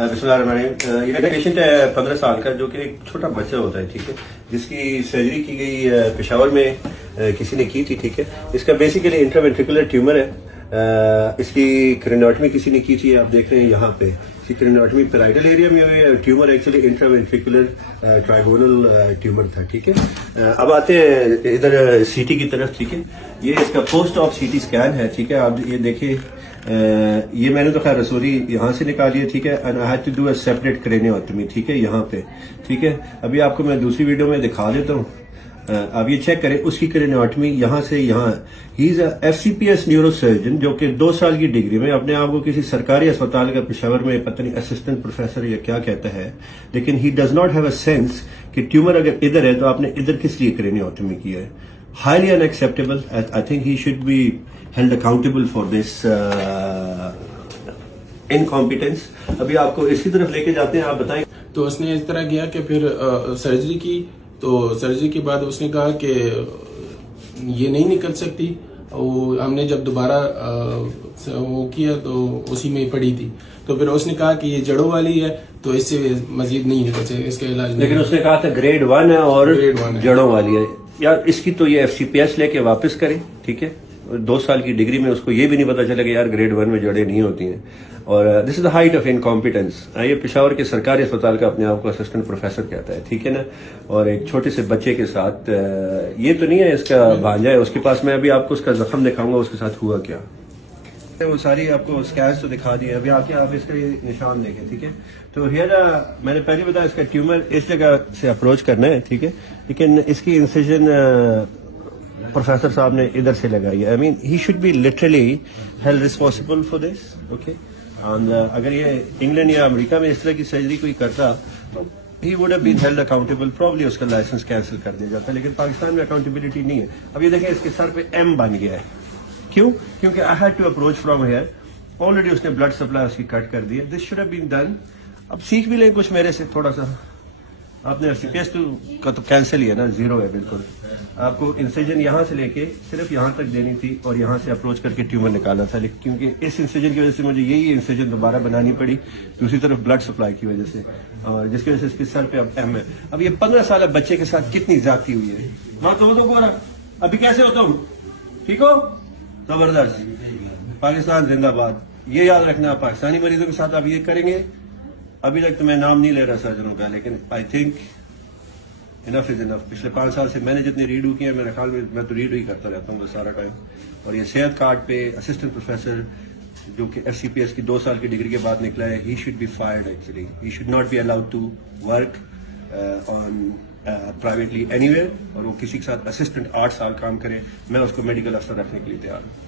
बिस्मिल्लाहिर्रहमानिर्रहीम। ये पेशेंट है 15 साल का, जो कि एक छोटा बच्चा होता है, ठीक है, जिसकी सर्जरी की गई पेशावर में किसी ने की थी, ठीक है। इसका बेसिकली इंट्रावेंट्रिकुलर ट्यूमर है। इसकी क्रेनियोटमी किसी ने की थी, आप देख रहे हैं यहाँ पे। इसकी क्रेनियोटमी पैराइटल एरिया में हुई है। Tumour actually intraventricular trigonal tumour था, ठीक है। अब आते हैं इधर सीटी की तरफ, ठीक है। ये इसका पोस्ट ऑफ सीटी स्कैन है, ठीक है। आप ये देखिए, ये मैंने तो खैर रसोली यहाँ से निकाली है, ठीक है। And I had to do a separate craniotomy, ठीक है, यहाँ पे, ठीक है। अभी आपको मैं दूसरी वीडियो में दिखा देता हूँ, आप ये चेक करें। उसकी क्रेनियोटमी यहाँ से यहाँ, ही इज FCPS न्यूरोसर्जन, जो कि 2 साल की डिग्री में अपने आप को किसी सरकारी अस्पताल का पेशावर में पता नहीं असिस्टेंट प्रोफेसर या क्या कहता है, लेकिन he does not have a sense कि ट्यूमर अगर इधर है तो आपने इधर किस लिए क्रेनियोटमी की है। Highly unacceptable. I think he should B held accountable for this incompetence। अभी आपको इसी तरफ लेके जाते हैं, आप बताएं। तो उसने इस तरह किया कि फिर सर्जरी की, तो सर्जरी के बाद उसने कहा कि ये नहीं निकल सकती। वो हमने जब दोबारा वो किया तो उसी में पड़ी थी। तो फिर उसने कहा कि ये जड़ों वाली है, तो इससे मजीद नहीं निकल सकती, इसका इलाज नहीं। लेकिन उसने कहा था ग्रेड 1 है और जड़ों वाली है। यार इसकी तो ये FCPS लेके वापस करें, ठीक है। 2 साल की डिग्री में उसको ये भी नहीं पता चला कि यार ग्रेड 1 में जड़ें नहीं होती हैं। और this is the height of incompetence. ये पेशावर के सरकारी अस्पताल का अपने आप को असिस्टेंट प्रोफेसर कहता है, ठीक है ना। और एक छोटे से बच्चे के साथ, ये तो नहीं है इसका भांजा है, उसके पास मैं अभी आपको उसका जख्म दिखाऊंगा, उसके साथ हुआ क्या। वो सारी आपको स्कैन्स तो दिखा दिए। अभी आके आप इसका ये निशान देखें, ठीक है। तो हियर मैंने पहले बताया इसका ट्यूमर इस जगह से अप्रोच करना है, ठीक है। लेकिन इसकी इंसिजन प्रोफेसर साहब ने इधर से लगाई है। I mean he should B literally held responsible for this, okay. And अगर ये इंग्लैंड या अमेरिका में इस तरह की सर्जरी कोई करता तो he would have been held accountable, probably उसका लाइसेंस कैंसिल कर दिया जाता। लेकिन पाकिस्तान में अकाउंटेबिलिटी नहीं है। अब ये देखें, इसके सर पे M बन गया है। क्यों? क्योंकि I had to approach from here. Already उसने ब्लड सप्लाई उसकी कट कर दी है। This should have been done. अब सीख भी लें कुछ मेरे से थोड़ा सा। आपने FCPS का तो कैंसिल ही है ना, 0 है बिल्कुल। आपको इंसिजन यहाँ से लेके सिर्फ यहाँ तक देनी थी और यहाँ से अप्रोच करके ट्यूमर निकालना था। लेकिन क्योंकि इस इंसिजन की वजह से मुझे यही इंसिजन दोबारा बनानी पड़ी, दूसरी तरफ ब्लड सप्लाई की वजह से, और जिसकी वजह से इसके सर पे अब M है। अब ये 15 साल बच्चे के साथ कितनी ज्यादती हुई है। अभी कैसे हो तुम? ठीक हो? जबरदस्त। पाकिस्तान जिंदाबाद। ये याद रखना, पाकिस्तानी मरीजों के साथ आप ये करेंगे। अभी तक तो मैं नाम नहीं ले रहा सर्जनों का, लेकिन I think enough is enough. पिछले 5 साल से मैंने जितने रीडू किए, मेरे ख्याल में मैं तो रीड ही करता रहता हूँ सारा टाइम। और ये सेहत कार्ड पे असिस्टेंट प्रोफेसर जो कि FCPS की 2 साल की डिग्री के बाद निकला है, he should be fired actually. He should not be allowed to work on privately anywhere. और वो किसी के साथ असिस्टेंट 8 साल काम करे, मैं उसको मेडिकल अफसर रखने के लिए तैयार हूँ।